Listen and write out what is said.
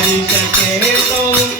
Marica, que todo.